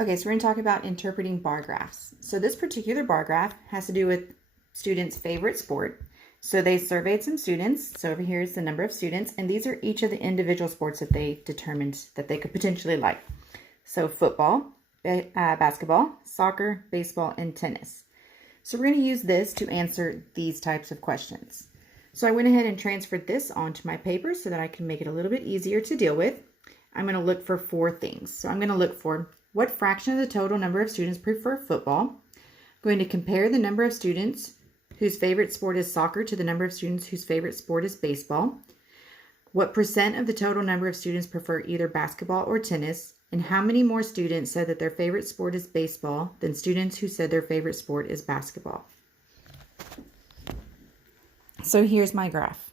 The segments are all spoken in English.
Okay, so we're going to talk about interpreting bar graphs. So this particular bar graph has to do with students' favorite sport. So they surveyed some students. So over here is the number of students, and these are each of the individual sports that they determined that they could potentially like. So football, basketball, soccer, baseball, and tennis. So we're going to use this to answer these types of questions. So I went ahead and transferred this onto my paper so that I can make it a little bit easier to deal with. I'm going to look for 4 things. So I'm going to look for what fraction of the total number of students prefer football. I'm going to compare the number of students whose favorite sport is soccer to the number of students whose favorite sport is baseball. What percent of the total number of students prefer either basketball or tennis? And how many more students said that their favorite sport is baseball than students who said their favorite sport is basketball? So here's my graph.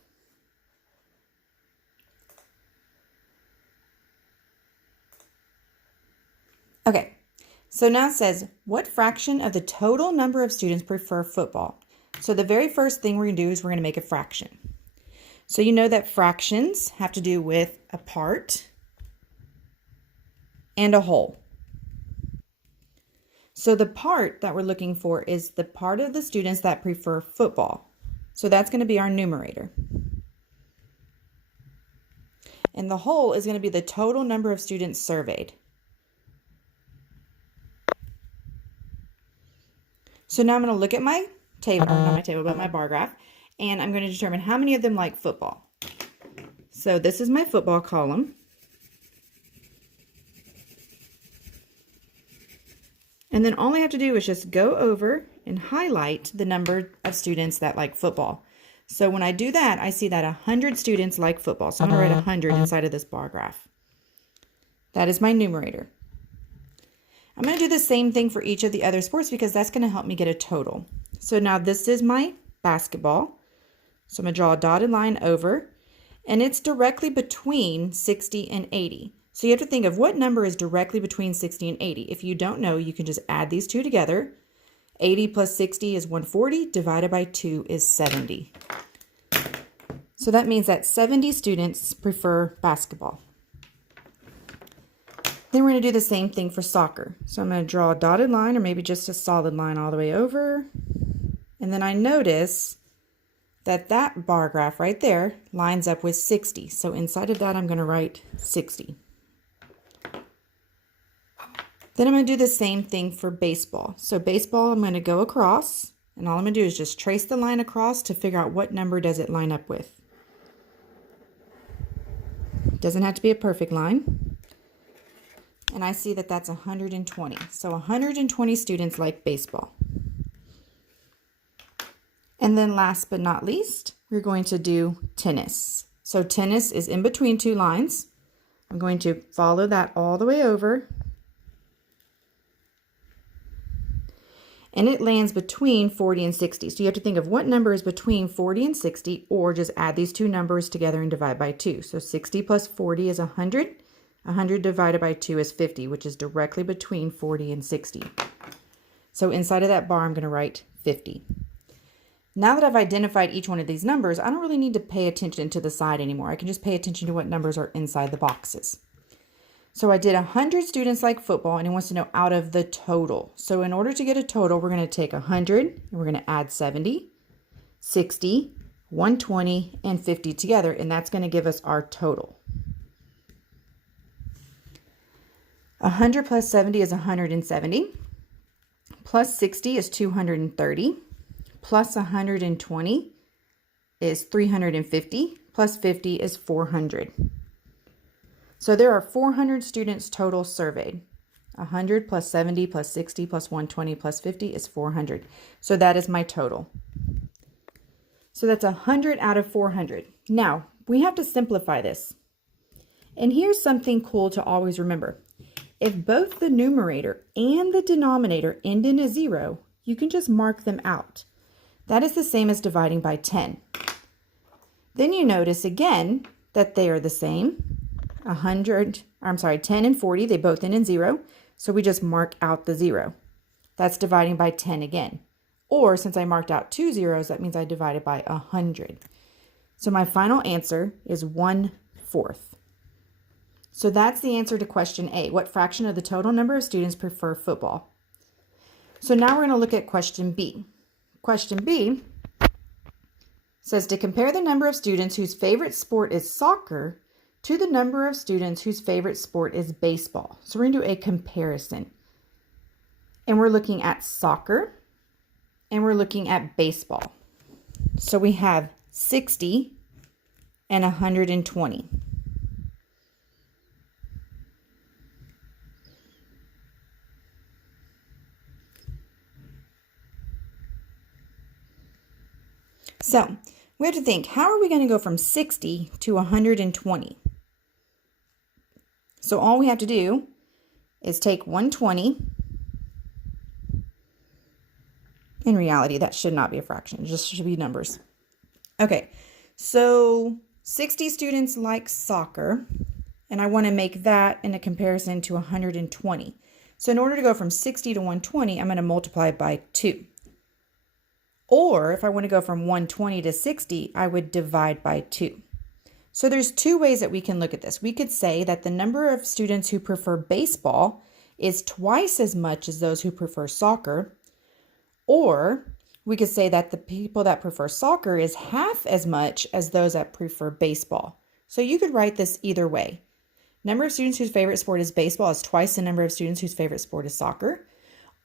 Okay, so now it says, what fraction of the total number of students prefer football? So the very first thing we're going to do is we're going to make a fraction. So you know that fractions have to do with a part and a whole. So the part that we're looking for is the part of the students that prefer football. So that's going to be our numerator. And the whole is going to be the total number of students surveyed. So now I'm going to look at my table, not my table, but my bar graph, and I'm going to determine how many of them like football. So this is my football column. And then all I have to do is just go over and highlight the number of students that like football. So when I do that, I see that 100 students like football. So I'm going to write 100 inside of this bar graph. That is my numerator. I'm going to do the same thing for each of the other sports because that's going to help me get a total. So now this is my basketball. So I'm going to draw a dotted line over, and it's directly between 60 and 80. So you have to think of what number is directly between 60 and 80. If you don't know, you can just add these two together. 80 plus 60 is 140, divided by 2 is 70. So that means that 70 students prefer basketball. Then we're going to do the same thing for soccer. So I'm going to draw a dotted line, or maybe just a solid line all the way over. And then I notice that that bar graph right there lines up with 60. So inside of that, I'm going to write 60. Then I'm going to do the same thing for baseball. So baseball, I'm going to go across, and all I'm going to do is just trace the line across to figure out what number does it line up with. It doesn't have to be a perfect line. And I see that that's 120. So 120 students like baseball. And then last but not least, we're going to do tennis. So tennis is in between 2 lines. I'm going to follow that all the way over. And it lands between 40 and 60. So you have to think of what number is between 40 and 60, or just add these two numbers together and divide by 2. So 60 plus 40 is 100. 100 divided by 2 is 50, which is directly between 40 and 60. So inside of that bar, I'm going to write 50. Now that I've identified each one of these numbers, I don't really need to pay attention to the side anymore. I can just pay attention to what numbers are inside the boxes. So I did 100 students like football, and it wants to know out of the total. So in order to get a total, we're going to take 100, and we're going to add 70, 60, 120, and 50 together, and that's going to give us our total. 100 plus 70 is 170, plus 60 is 230, plus 120 is 350, plus 50 is 400. So there are 400 students total surveyed. 100 plus 70 plus 60 plus 120 plus 50 is 400. So that is my total. So that's 100 out of 400. Now, we have to simplify this. And here's something cool to always remember. If both the numerator and the denominator end in a 0, you can just mark them out. That is the same as dividing by 10. Then you notice again that they are the same. 10 and 40, they both end in 0. So we just mark out the 0. That's dividing by 10 again. Or since I marked out 2 zeros, that means I divided by 100. So my final answer is 1/4. So that's the answer to question A. What fraction of the total number of students prefer football? So now we're going to look at question B. Question B says to compare the number of students whose favorite sport is soccer to the number of students whose favorite sport is baseball. So we're going to do a comparison. And we're looking at soccer and we're looking at baseball. So we have 60 and 120. So we have to think, how are we going to go from 60 to 120? So all we have to do is take 120. In reality, that should not be a fraction. It just should be numbers. Okay, so 60 students like soccer, and I want to make that in a comparison to 120. So in order to go from 60 to 120, I'm going to multiply it by 2. Or if I want to go from 120 to 60, I would divide by 2. So there's two ways that we can look at this. We could say that the number of students who prefer baseball is twice as much as those who prefer soccer. Or we could say that the people that prefer soccer is half as much as those that prefer baseball. So you could write this either way. Number of students whose favorite sport is baseball is twice the number of students whose favorite sport is soccer.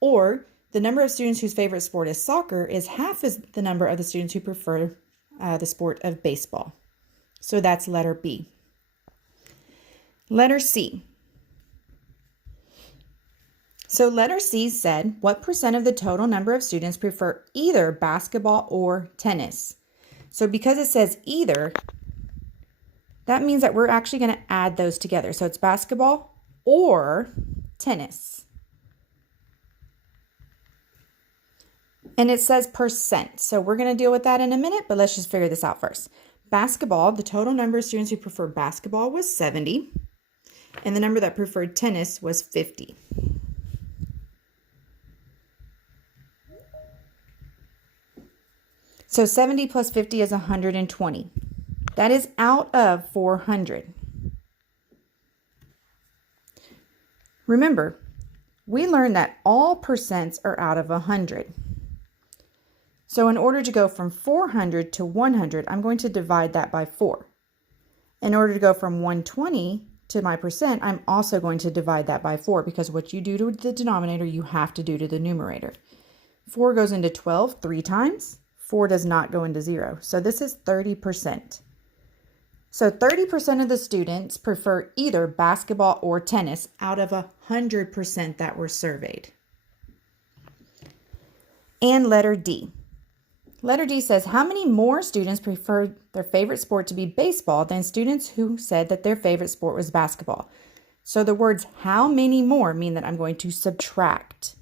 Or the number of students whose favorite sport is soccer is half as the number of the students who prefer the sport of baseball. So that's letter B. Letter C. So letter C said, what percent of the total number of students prefer either basketball or tennis? So because it says either, that means that we're actually going to add those together. So it's basketball or tennis. And it says percent. So we're going to deal with that in a minute, but let's just figure this out first. Basketball, the total number of students who prefer basketball was 70, and the number that preferred tennis was 50. So 70 plus 50 is 120. That is out of 400. Remember, we learned that all percents are out of 100. So in order to go from 400 to 100, I'm going to divide that by 4. In order to go from 120 to my percent, I'm also going to divide that by 4 because what you do to the denominator, you have to do to the numerator. 4 goes into 12 3 times. 4 does not go into 0. So this is 30%. So 30% of the students prefer either basketball or tennis out of 100% that were surveyed. And letter D. Letter D says, how many more students prefer their favorite sport to be baseball than students who said that their favorite sport was basketball? So the words how many more mean that I'm going to subtract.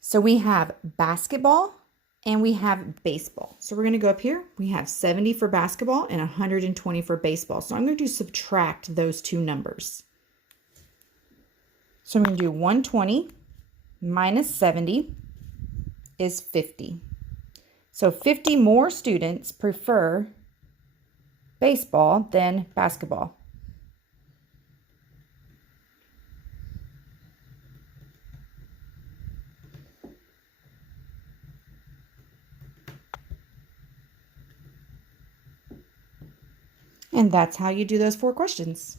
So we have basketball and we have baseball. So we're going to go up here. We have 70 for basketball and 120 for baseball. So I'm going to subtract those two numbers. So I'm going to do 120 minus 70 is 50. So 50 more students prefer baseball than basketball. And that's how you do those 4 questions.